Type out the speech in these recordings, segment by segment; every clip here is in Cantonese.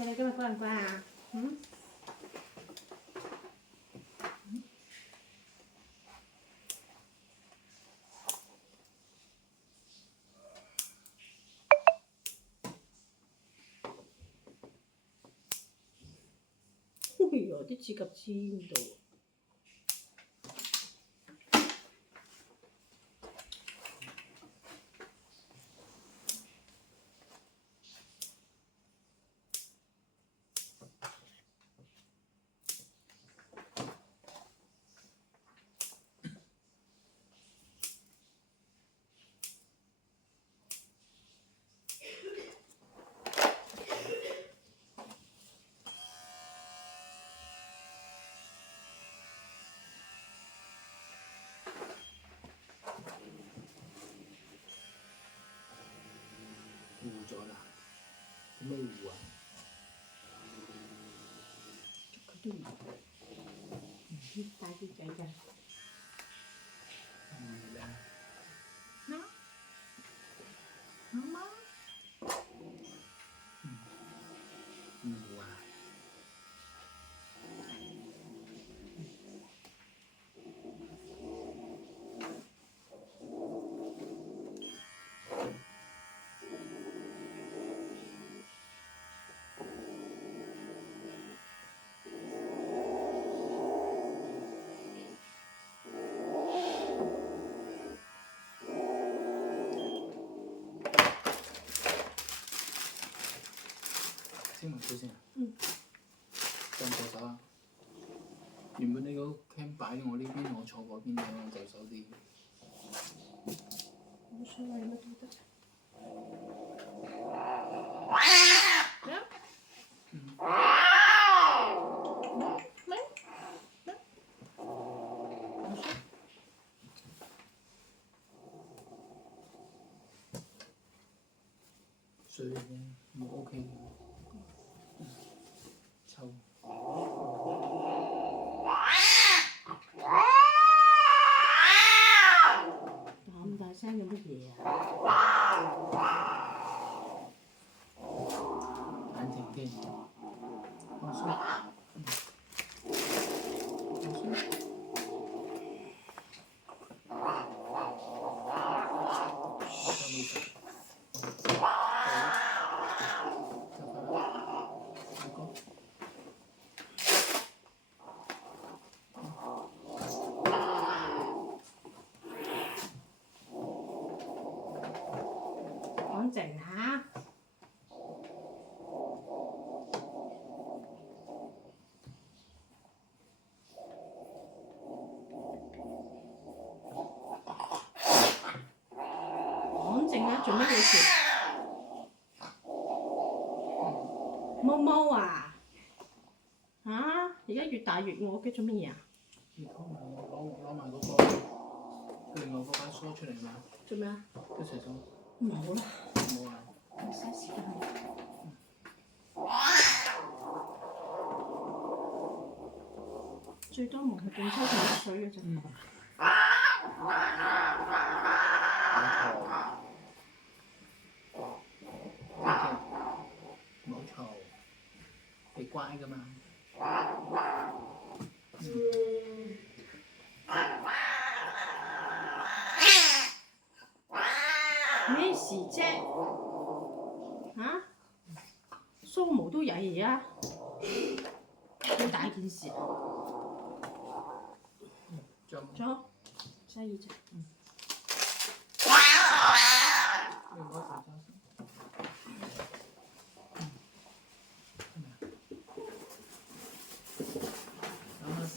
Sao đây cái mặt có ăn qua à? ui 어디 지갑진도.糊咗啦，做咩糊啊？佢都唔大啲仔㗎。糊啦，媽媽，糊啊！先唔少先啊？就就手啊！原本你嗰 cam 擺我呢邊，我坐嗰邊咁樣就手啲。冇所謂乜都得。水嚟啫，冇 OK 嘅。臭。咁大聲做乜嘢啊？冷靜啲，放鬆，放鬆。講靜下。講靜下，做乜嘢事？毛毛啊！嚇！而家越大越惡嘅，做乜嘢啊？你攞埋嗰個另外嗰把梳出嚟嘛？做咩啊？一齊梳。冇啦。冇啊！唔嘥時間。最多冇係仲抽同水嘅啫。冇嘈，你乖噶嘛？咩事啫？嚇？梳毛都曳而家，幾大件事啊？仲有，洗耳仔。你唔好嘈交先。等下先。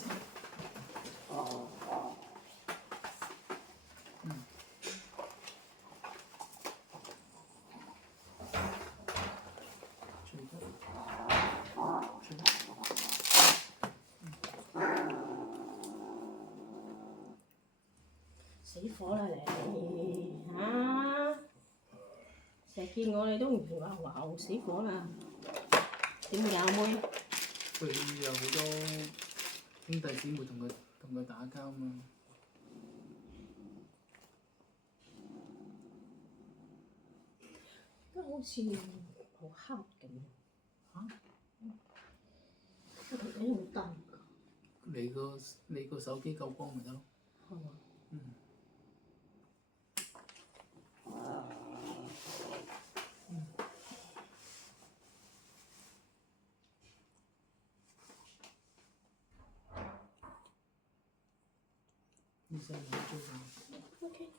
死火啦你嚇！成日見我你都唔話話死火啦，點會啊妹？佢有好多兄弟姊妹同佢打交嘛。而家好似好黑咁。嚇？你冇燈㗎，你個手機夠光咪得咯。係嘛？醫生唔好做㗎。OK。